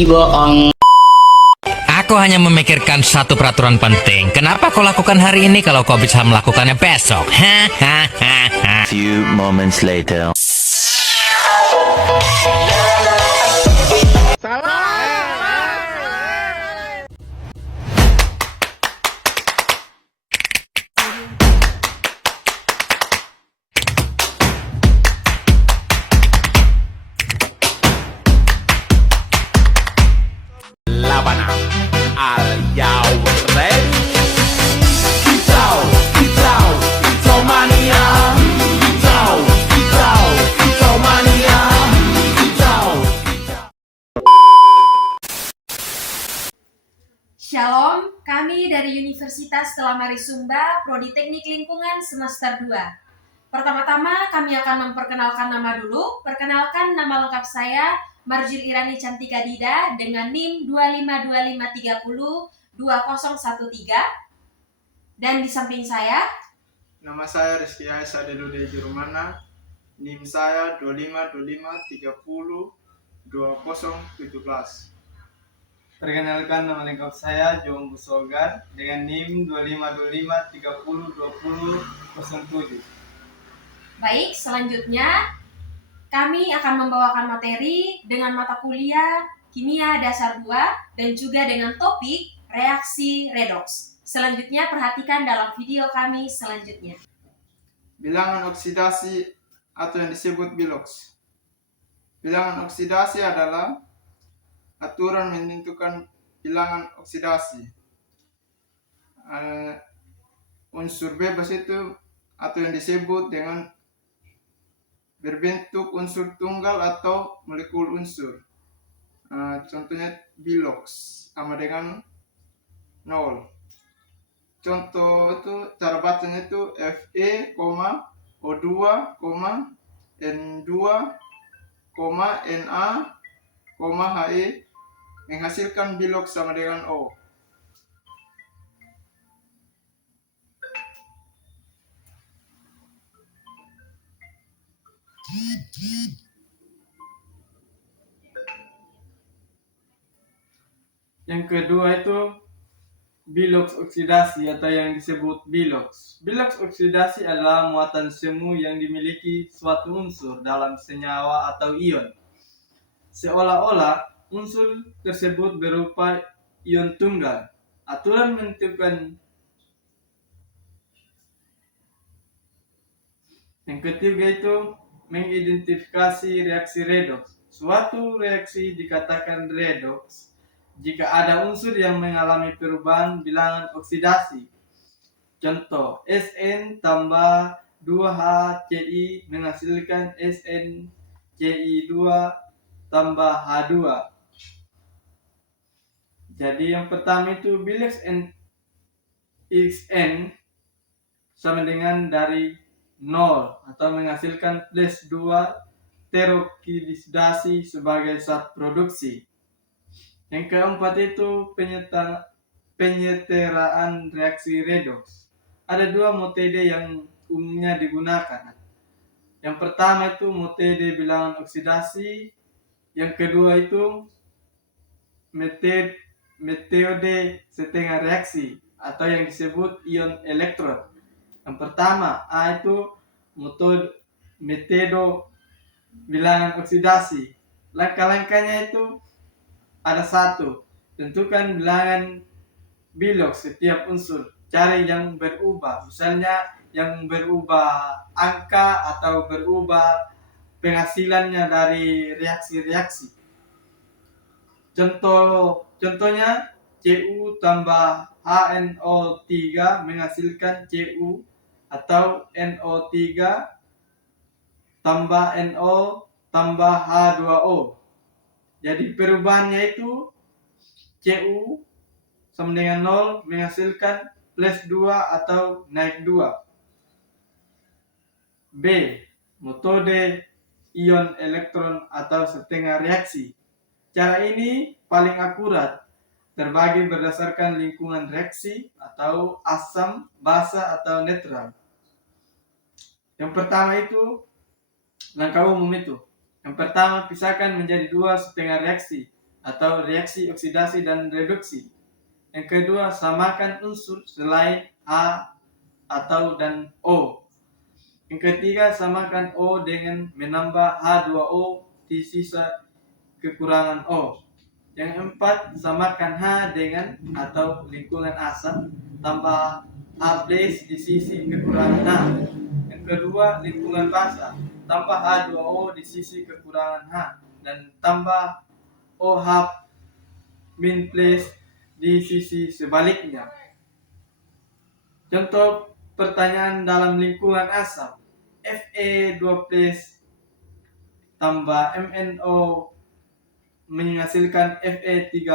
bohong. Aku hanya memikirkan satu peraturan penting. Kenapa kau lakukan hari ini kalau kau bisa melakukannya besok? Few moments later. Shalom, kami dari Universitas Telamari Sumba, Prodi Teknik Lingkungan semester 2. Pertama-tama kami akan memperkenalkan nama dulu. Perkenalkan, nama lengkap saya Marjil Irani Cantika Dida dengan NIM 25253020013. Dan di samping saya, nama saya Rizky Aisyah Delude Jurumana, NIM saya 2525302017. Perkenalkan, nama lengkap saya Jom Busogar dengan NIM 2525302007. baik, selanjutnya kami akan membawakan materi dengan mata kuliah Kimia Dasar 2 dan juga dengan topik reaksi redoks. Selanjutnya perhatikan dalam video kami selanjutnya. Bilangan oksidasi atau yang disebut biloks. Bilangan oksidasi adalah aturan menentukan bilangan oksidasi. Unsur bebas itu atau yang disebut dengan berbentuk unsur tunggal atau molekul unsur. Contohnya biloks sama dengan 0. Contoh itu cara bacanya itu Fe, O2, N2, Na, He menghasilkan biloks sama dengan O. Yang kedua itu biloks oksidasi atau yang disebut biloks. Biloks oksidasi adalah muatan semu yang dimiliki suatu unsur dalam senyawa atau ion. Seolah-olah unsur tersebut berupa ion tunggal. Aturan menentukan. Yang ketiga itu mengidentifikasi reaksi redoks. Suatu reaksi dikatakan redoks jika ada unsur yang mengalami perubahan bilangan oksidasi. Contoh, Sn tambah 2HCl menghasilkan SnCl2 tambah H2. Jadi yang pertama itu biloks Xn sama dengan dari 0 atau menghasilkan plus 2 teroksidasi sebagai zat produksi. Yang keempat itu penyetaraan reaksi redoks. Ada dua metode yang umumnya digunakan. Yang pertama itu metode bilangan oksidasi. Yang kedua itu metode setengah reaksi atau yang disebut ion elektron. Yang pertama itu metode bilangan oksidasi. Langkah-langkahnya itu ada satu, tentukan bilangan biloks setiap unsur. Cari yang berubah, misalnya yang berubah angka atau berubah penghasilannya dari reaksi-reaksi. Contohnya Cu tambah HNO3 menghasilkan Cu atau NO3 tambah NO tambah H2O. Jadi perubahannya itu Cu sama dengan 0 menghasilkan plus 2 atau naik 2. B. Metode ion elektron atau setengah reaksi. Cara ini paling akurat, terbagi berdasarkan lingkungan reaksi atau asam, basa, atau netral. Yang pertama itu langkah umum itu. Yang pertama, pisahkan menjadi dua setengah reaksi. atau reaksi oksidasi dan reduksi. Yang kedua, samakan unsur selain H atau dan O. Yang ketiga, samakan O dengan menambah H2O di sisa kekurangan O. Yang keempat, samakan H dengan atau lingkungan asam tambah H+ di sisi kekurangan H. Yang kedua, lingkungan basa tambah H2O di sisi kekurangan H dan tambah OH- di sisi sebaliknya. Contoh pertanyaan dalam lingkungan asam. Fe2+ tambah MnO menghasilkan Fe3+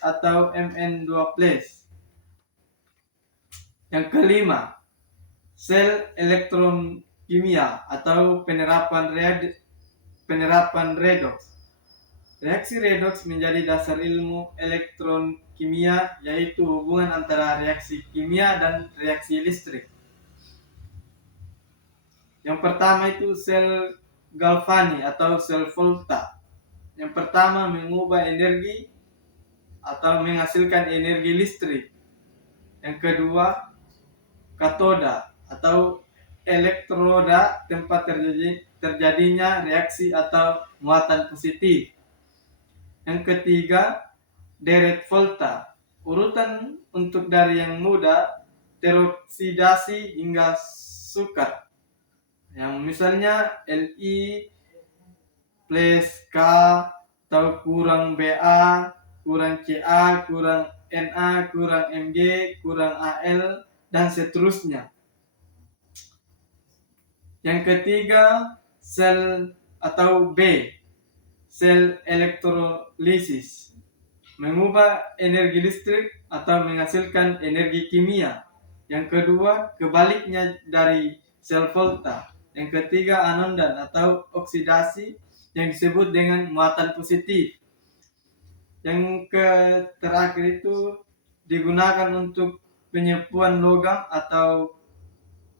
atau Mn2+. Yang kelima, sel elektron kimia atau penerapan redoks. Reaksi redoks menjadi dasar ilmu elektron kimia, yaitu hubungan antara reaksi kimia dan reaksi listrik. Yang pertama itu sel Galvani atau sel Volta. Yang pertama mengubah energi atau menghasilkan energi listrik. Yang kedua, katoda atau elektroda, tempat terjadinya reaksi atau muatan positif. Yang ketiga, deret volta, urutan untuk dari yang muda teroksidasi hingga sukar. Yang misalnya Li plus K atau kurang Ba, kurang Ca, kurang Na, kurang Mg, kurang Al, dan seterusnya. Yang ketiga, sel atau B, sel elektrolisis, mengubah energi listrik atau menghasilkan energi kimia. Yang kedua, kebaliknya dari sel volta. Yang ketiga, anondan atau oksidasi yang disebut dengan muatan positif. Yang terakhir itu digunakan untuk penyembuhan logam atau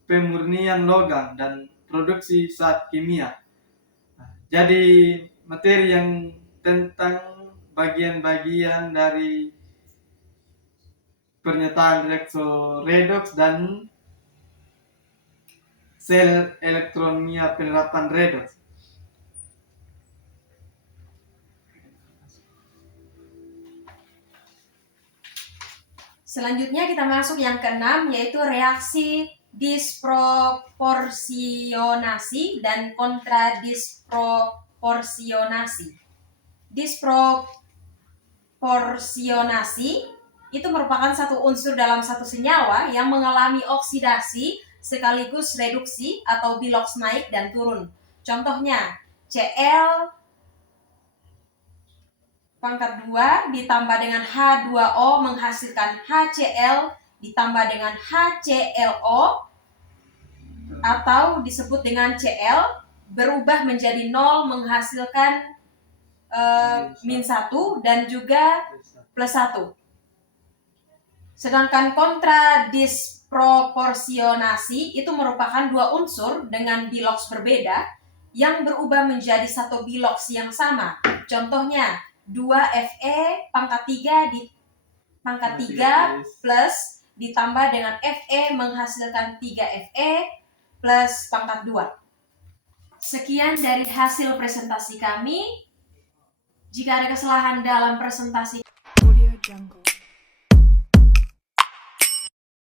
pemurnian logam dan produksi zat kimia. Jadi materi yang tentang bagian-bagian dari pernyataan redoks dan sel elektronia penerapan redoks. Selanjutnya kita masuk yang keenam, yaitu reaksi disproporsionasi dan kontradisproporsionasi. Disproporsionasi itu merupakan satu unsur dalam satu senyawa yang mengalami oksidasi sekaligus reduksi atau biloks naik dan turun. Contohnya, Cl pangkat 2 ditambah dengan H2O menghasilkan HCl ditambah dengan HClO atau disebut dengan Cl berubah menjadi 0 menghasilkan -1 dan juga +1. Sedangkan kontradisproporsionasi itu merupakan dua unsur dengan biloks berbeda yang berubah menjadi satu biloks yang sama. Contohnya 2Fe pangkat 3 plus ditambah dengan Fe menghasilkan 3Fe plus pangkat 2. Sekian dari hasil presentasi kami. Jika ada kesalahan dalam presentasi Audio Jungle.